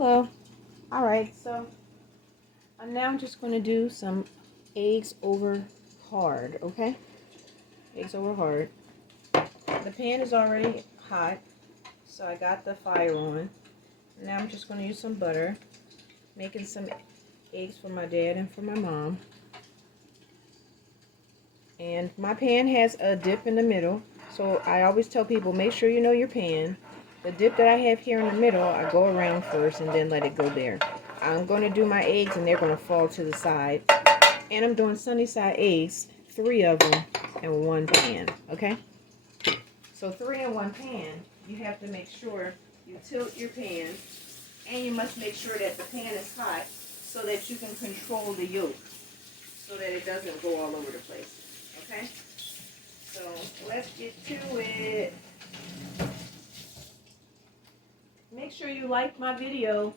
Hello. Alright, so I'm now just going to do some eggs over hard, okay? Eggs over hard. The pan is already hot, so I got the fire on. Now I'm just going to use some butter, making some eggs for my dad and for my mom. And my pan has a dip in the middle, so I always tell people, make sure you know your pan. The dip that I have here in the middle, I go around first and then let it go there. I'm going to do my eggs and they're going to fall to the side. And I'm doing sunny side eggs, 3 of them in one pan, okay? So 3 in one pan, you have to make sure you tilt your pan, and you must make sure that the pan is hot so that you can control the yolk so that it doesn't go all over the place, okay? So let's get to it. Make sure you like my video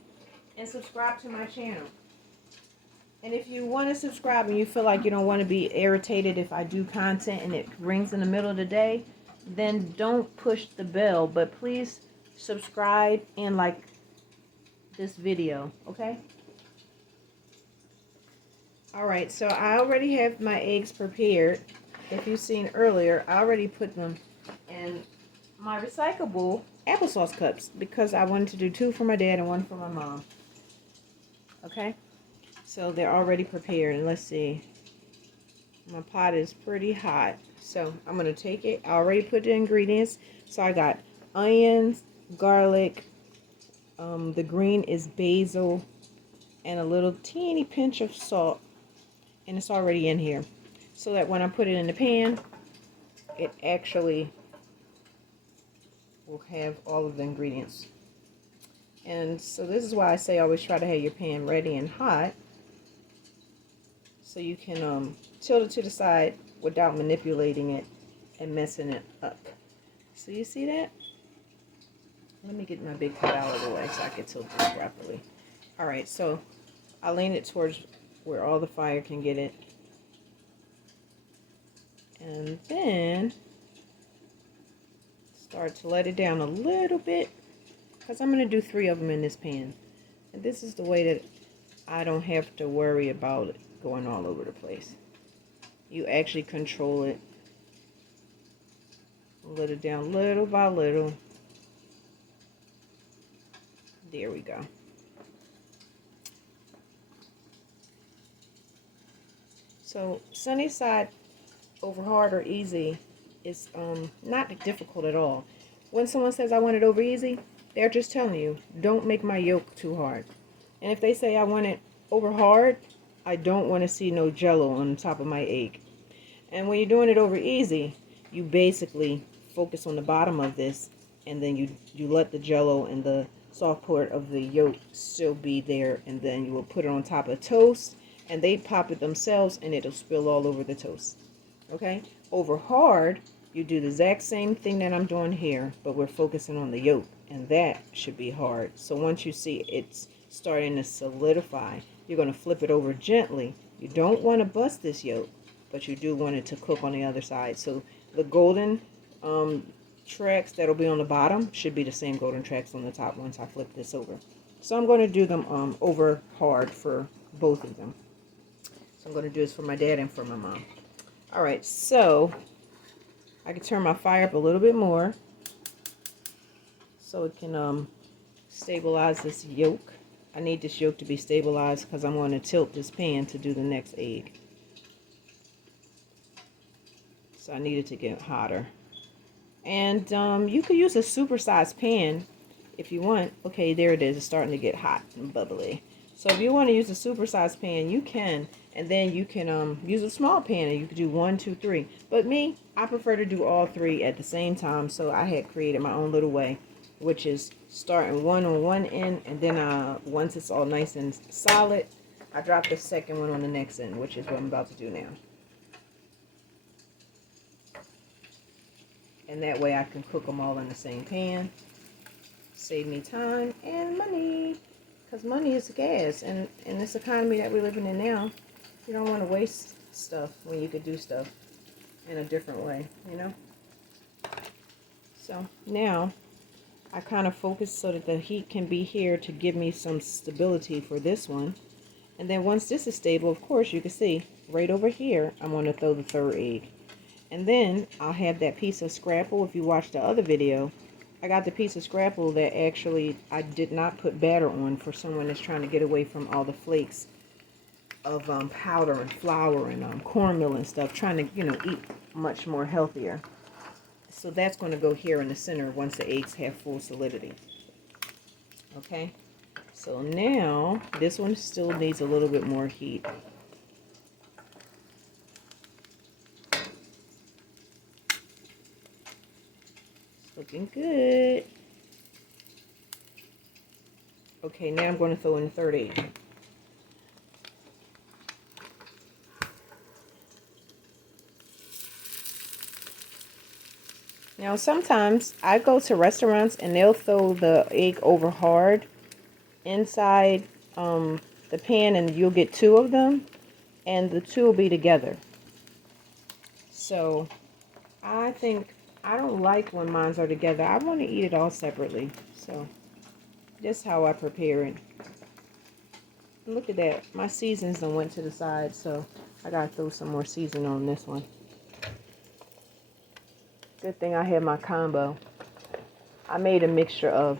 and subscribe to my channel. And if you want to subscribe and you feel like you don't want to be irritated if I do content and it rings in the middle of the day, then don't push the bell. But please subscribe and like this video, okay? Alright, so I already have my eggs prepared. If you've seen earlier, I already put them in my recyclable applesauce cups because I wanted to do 2 for my dad and 1 for my mom. Okay? So they're already prepared, and let's see. My pot is pretty hot, so I'm going to take it. I already put the ingredients. So I got onions, garlic, the green is basil, and a little teeny pinch of salt, and it's already in here. So that when I put it in the pan, it actually will have all of the ingredients. And so this is why I say always try to have your pan ready and hot, so you can tilt it to the side without manipulating it and messing it up. So you see that? Let me get my big pot out of the way so I can tilt this properly. Alright, so I lean it towards where all the fire can get it. And then start to let it down a little bit, because I'm going to do 3 of them in this pan. And this is the way that I don't have to worry about it going all over the place. You actually control it. Let it down little by little. There we go. So sunny side over hard or easy is not difficult at all. When someone says I want it over easy, they're just telling you, don't make my yolk too hard. And if they say I want it over hard, I don't want to see no jello on top of my egg. And when you're doing it over easy, you basically focus on the bottom of this, and then you let the jello and the soft part of the yolk still be there, and then you will put it on top of toast, and they pop it themselves, and it'll spill all over the toast. Okay? Over hard, you do the exact same thing that I'm doing here, but we're focusing on the yolk, and that should be hard. So once you see it's starting to solidify, you're going to flip it over gently. You don't want to bust this yolk, but you do want it to cook on the other side. So the golden tracks that'll be on the bottom should be the same golden tracks on the top once I flip this over. So I'm going to do them over hard for both of them. So I'm going to do this for my dad and for my mom. Alright, so I can turn my fire up a little bit more so it can stabilize this yolk. I need this yolk to be stabilized because I'm going to tilt this pan to do the next egg. So I need it to get hotter. And you could use a supersized pan if you want. Okay, there it is. It's starting to get hot and bubbly. So if you want to use a supersized pan, you can. And then you can use a small pan and you could do 1, 2, 3. But me, I prefer to do all 3 at the same time. So I had created my own little way, which is starting 1 on one end, and then once it's all nice and solid, I drop the second one on the next end, which is what I'm about to do now. And that way I can cook them all in the same pan. Save me time and money, because money is gas. And in this economy that we're living in now, you don't want to waste stuff when you could do stuff in a different way, you know. So now I kind of focus so that the heat can be here to give me some stability for this one. And then once this is stable, of course, you can see right over here, I'm going to throw the third egg. And then I'll have that piece of Scrapple. If you watched the other video, I got the piece of Scrapple that actually I did not put batter on for someone that's trying to get away from all the flakes of powder and flour and cornmeal and stuff, trying to, you know, eat much more healthier. So that's going to go here in the center once the eggs have full solidity. Okay, so now this one still needs a little bit more heat. It's looking good. Okay, now I'm going to throw in the third egg. Now sometimes I go to restaurants and they'll throw the egg over hard inside the pan, and you'll get two of them and the two will be together. So I think I don't like when mine are together. I want to eat it all separately. So that's how I prepare it. Look at that. My seasons done went to the side, so I gotta throw some more seasoning on this one. Good thing I had my combo. I made a mixture of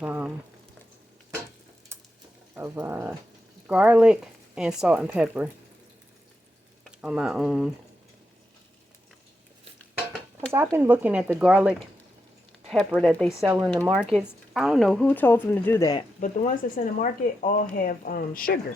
garlic and salt and pepper on my own. Because I've been looking at the garlic pepper that they sell in the markets. I don't know who told them to do that, but the ones that's in the market all have sugar.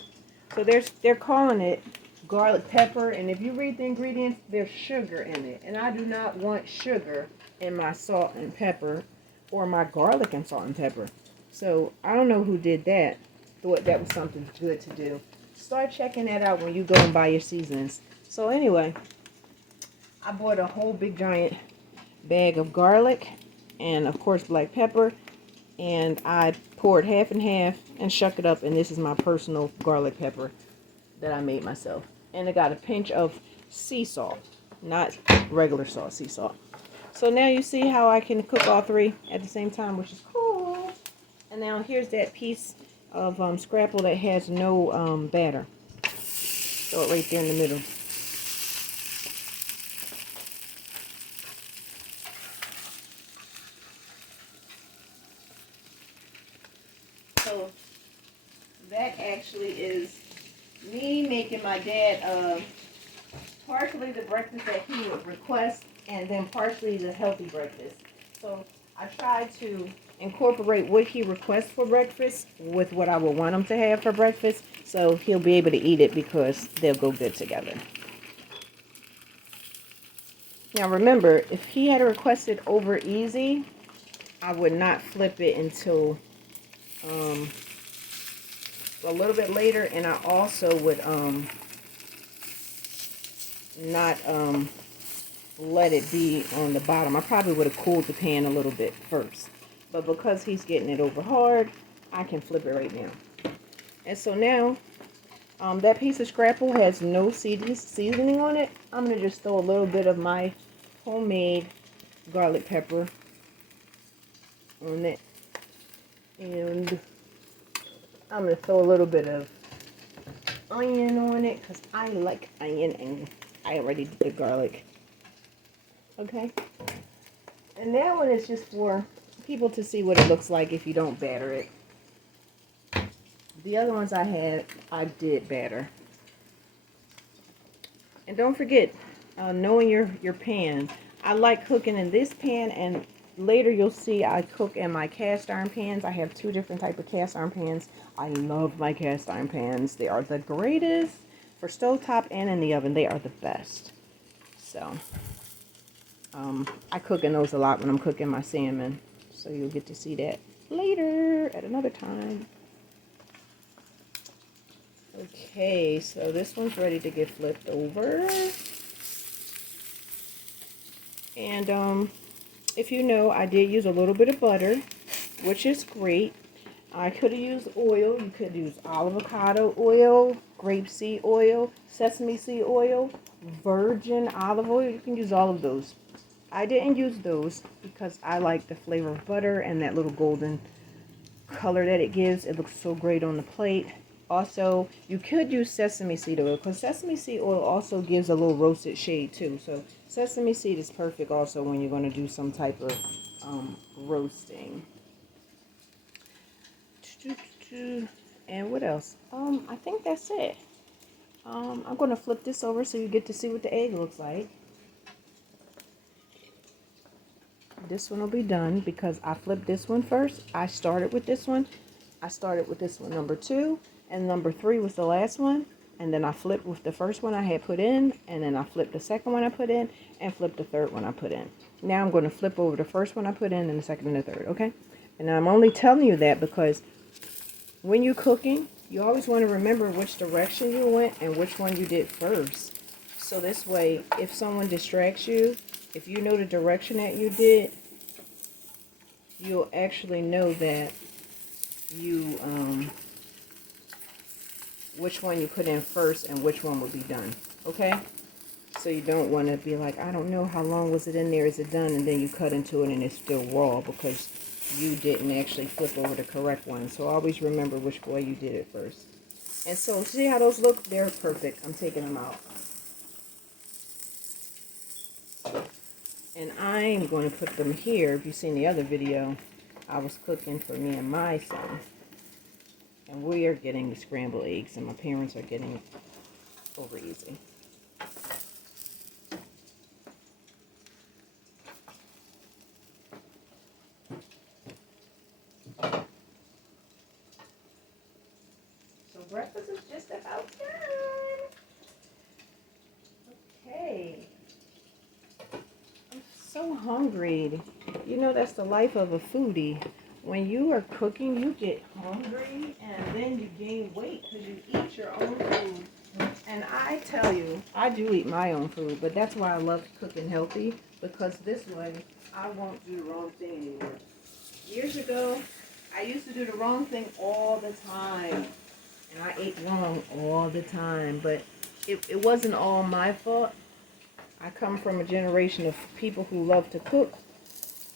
So they're calling it garlic pepper, and if you read the ingredients, there's sugar in it. And I do not want sugar in my salt and pepper or my garlic and salt and pepper. So I don't know who did that. Thought that was something good to do. Start checking that out when you go and buy your seasonings. So anyway, I bought a whole big giant bag of garlic and of course black pepper, and I poured half and half and shuck it up, and this is my personal garlic pepper that I made myself. And I got a pinch of sea salt, not regular salt, sea salt. So now you see how I can cook all three at the same time, which is cool. And now here's that piece of Scrapple that has no batter. Throw it right there in the middle. So that actually is me making my dad partially the breakfast that he would request, and then partially the healthy breakfast. So I try to incorporate what he requests for breakfast with what I would want him to have for breakfast, so he'll be able to eat it because they'll go good together. Now remember, if he had requested over easy, I would not flip it until a little bit later, and I also would not let it be on the bottom. I probably would have cooled the pan a little bit first, but because he's getting it over hard, I can flip it right now. And so now that piece of Scrapple has no seasoning on it. I'm going to just throw a little bit of my homemade garlic pepper on it, and I'm going to throw a little bit of onion on it because I like onion, and I already did the garlic. Okay, and that one is just for people to see what it looks like if you don't batter it. The other ones I did batter. And don't forget, knowing your pan. I like cooking in this pan, and later you'll see I cook in my cast iron pans. I have two different type of cast iron pans. I love my cast iron pans. They are the greatest for stovetop and in the oven. They are the best. So I cook in those a lot when I'm cooking my salmon. So you'll get to see that later at another time. Okay, so this one's ready to get flipped over. And if you know, I did use a little bit of butter, which is great. I could have used oil. You could use avocado oil, grapeseed oil, sesame seed oil, virgin olive oil. You can use all of those. I didn't use those because I like the flavor of butter and that little golden color that it gives. It looks so great on the plate. Also, you could use sesame seed oil because sesame seed oil also gives a little roasted shade too. So sesame seed is perfect also when you're going to do some type of roasting. And what else? I think that's it. I'm going to flip this over so you get to see what the egg looks like. This one will be done because I flipped this one first. I started with this one. I started with this one, number 2, and number 3 was the last one. And then I flipped with the first one I had put in, and then I flipped the second one I put in, and flipped the third one I put in. Now I'm going to flip over the first one I put in, and the second and the third, okay? And I'm only telling you that because when you're cooking, you always want to remember which direction you went and which one you did first. So this way, if someone distracts you, if you know the direction that you did, you'll actually know that you, which one you put in first and which one will be done, okay? So you don't want to be like, I don't know, how long was it in there, is it done? And then you cut into it and it's still raw because you didn't actually flip over the correct one. So always remember which way you did it first. And so see how those look? They're perfect. I'm taking them out. And I'm going to put them here. If you've seen the other video, I was cooking for me and my son. And we are getting the scrambled eggs, and my parents are getting over easy. So breakfast is just about done. Okay. I'm so hungry. You know, that's the life of a foodie. When you are cooking, you get hungry and then you gain weight because you eat your own food. And I tell you, I do eat my own food, but that's why I love cooking healthy, because this way I won't do the wrong thing anymore. Years ago, I used to do the wrong thing all the time, and I ate wrong all the time, but it wasn't all my fault. I come from a generation of people who love to cook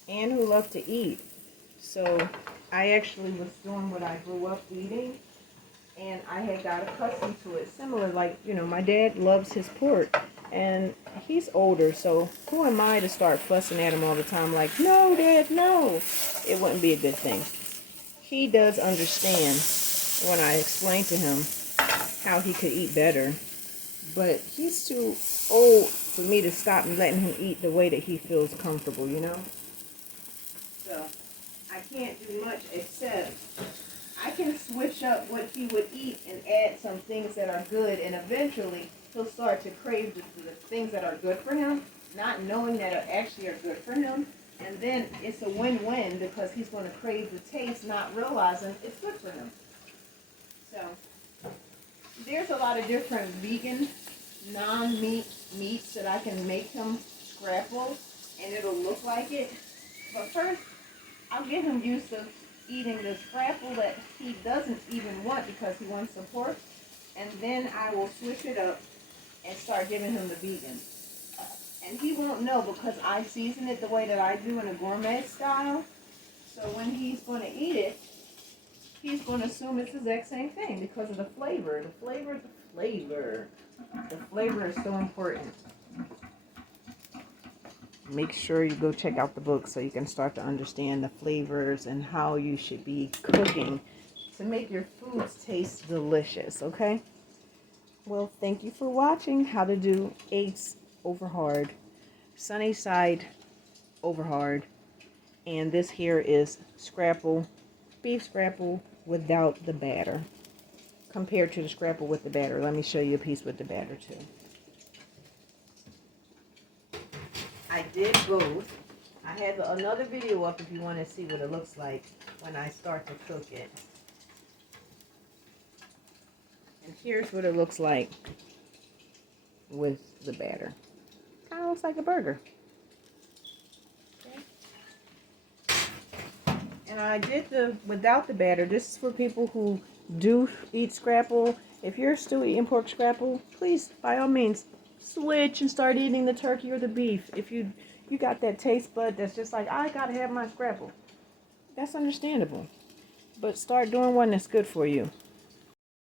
and who love to eat. So I actually was doing what I grew up eating, and I had got accustomed to it. Similar, like, you know, my dad loves his pork, and he's older, so who am I to start fussing at him all the time like, no, Dad, no. It wouldn't be a good thing. He does understand when I explain to him how he could eat better, but he's too old for me to stop and letting him eat the way that he feels comfortable, you know? So I can't do much except I can switch up what he would eat and add some things that are good, and eventually he'll start to crave the things that are good for him, not knowing that actually are good for him. And then it's a win-win because he's going to crave the taste, not realizing it's good for him. So there's a lot of different vegan, non-meat meats that I can make him scrapple, and it'll look like it. But first, I'll get him used to eating the scrapple that he doesn't even want because he wants the pork, and then I will switch it up and start giving him the vegan. And he won't know because I season it the way that I do in a gourmet style. So when he's going to eat it, he's going to assume it's the exact same thing because of the flavor. The flavor is the flavor. The flavor is so important. Make sure you go check out the book so you can start to understand the flavors and how you should be cooking to make your foods taste delicious, okay? Well, thank you for watching how to do eggs over hard, sunny side over hard, and this here is scrapple, beef scrapple without the batter compared to the scrapple with the batter. Let me show you a piece with the batter too. I did both. I have another video up if you want to see what it looks like when I start to cook it. And here's what it looks like with the batter. Kind of looks like a burger. Okay. And I did the without the batter. This is for people who do eat scrapple. If you're still eating pork scrapple, please, by all means, switch and start eating the turkey or the beef. If you got that taste bud that's just like, I gotta have my scrapple. That's understandable. But start doing one that's good for you.